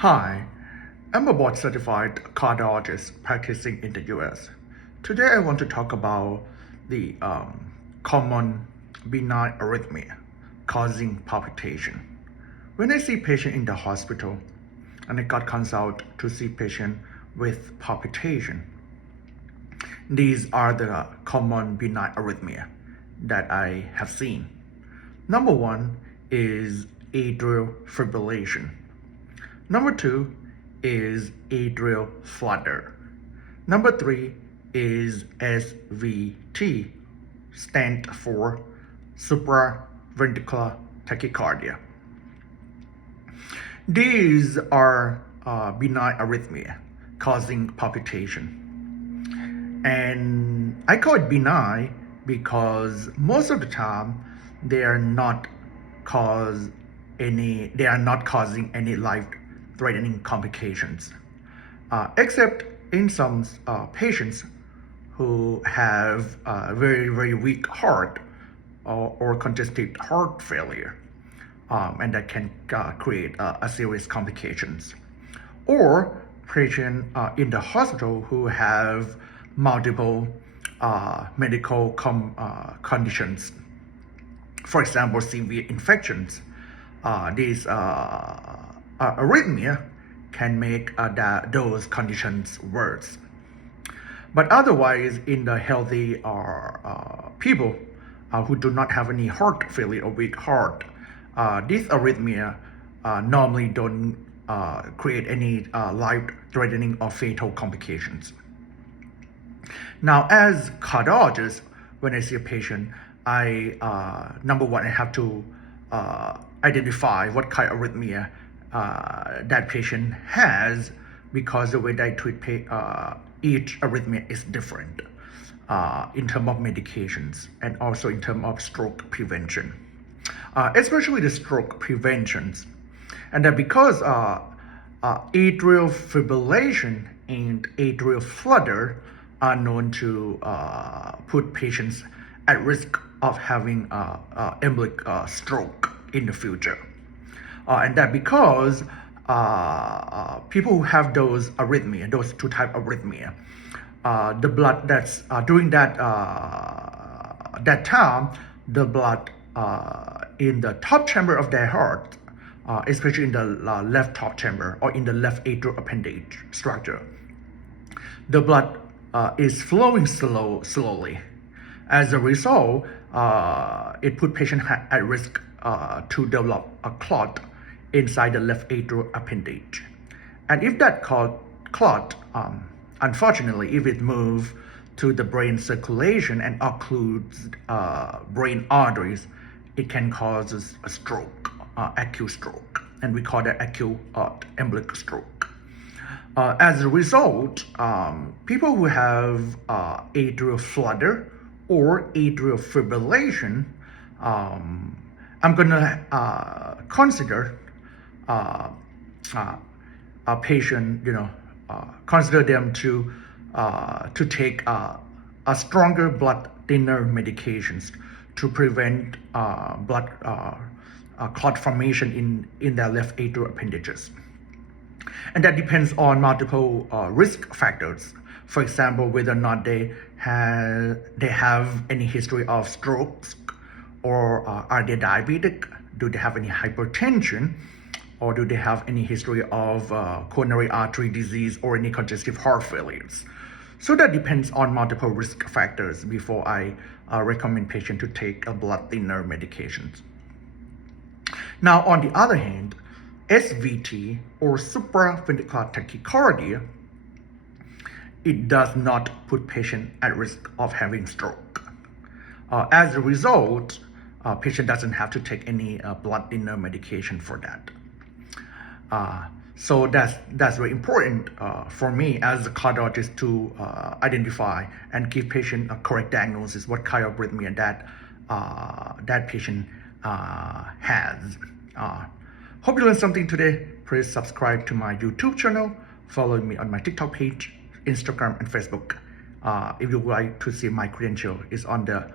Hi, I'm a board certified cardiologist practicing in the US. Today I want to talk about the common benign arrhythmia causing palpitation. When I see patient in the hospital and I got consult to see patient with palpitation, these are the common benign arrhythmia that I have seen. Number one is atrial fibrillation. Number two is atrial flutter. Number three is SVT, stand for supraventricular tachycardia. These are benign arrhythmia causing palpitation. And I call it benign because most of the time they are not causing any life-threatening complications, except in some patients who have very, very weak heart or congested heart failure, and that can create a serious complications. Or patients in the hospital who have multiple medical conditions. For example, severe infections. These arrhythmia can make those conditions worse. But otherwise, in the healthy people who do not have any heart failure or weak heart, these arrhythmia normally don't create any life-threatening or fatal complications. Now, as cardiologist, when I see a patient, number one, I have to identify what kind of arrhythmia that patient has, because the way that I treat each arrhythmia is different in terms of medications and also in terms of stroke prevention, especially the stroke preventions. And that because atrial fibrillation and atrial flutter are known to put patients at risk of having embolic stroke in the future. And that because people who have those arrhythmia, those two type of arrhythmia, the blood that's during that time, the blood in the top chamber of their heart, especially in the left top chamber or in the left atrial appendage structure, the blood is flowing slowly. As a result, it put patient at risk to develop a clot inside the left atrial appendage. And if that clot, unfortunately, if it moves to the brain circulation and occludes brain arteries, it can cause a stroke, acute stroke, and we call that acute embolic stroke. As a result, people who have atrial flutter or atrial fibrillation, I'm gonna consider a patient, consider them to take a stronger blood thinner medications to prevent blood clot formation in their left atrial appendages. And that depends on multiple risk factors. For example, whether or not they have any history of strokes, or are they diabetic? Do they have any hypertension? Or do they have any history of coronary artery disease or any congestive heart failures? So that depends on multiple risk factors before I recommend patient to take a blood thinner medications. Now, on the other hand, SVT or supraventricular tachycardia, it does not put patient at risk of having stroke. As a result, patient doesn't have to take any blood thinner medication for that. So that's very important for me as a cardiologist to identify and give patient a correct diagnosis what kind of arrhythmia that patient has. Hope you learned something today. Please subscribe to my YouTube channel. Follow me on my TikTok page, Instagram, and Facebook. If you would like to see my credential, is on the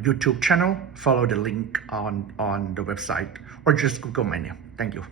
YouTube channel. Follow the link on the website or just Google my name. Thank you.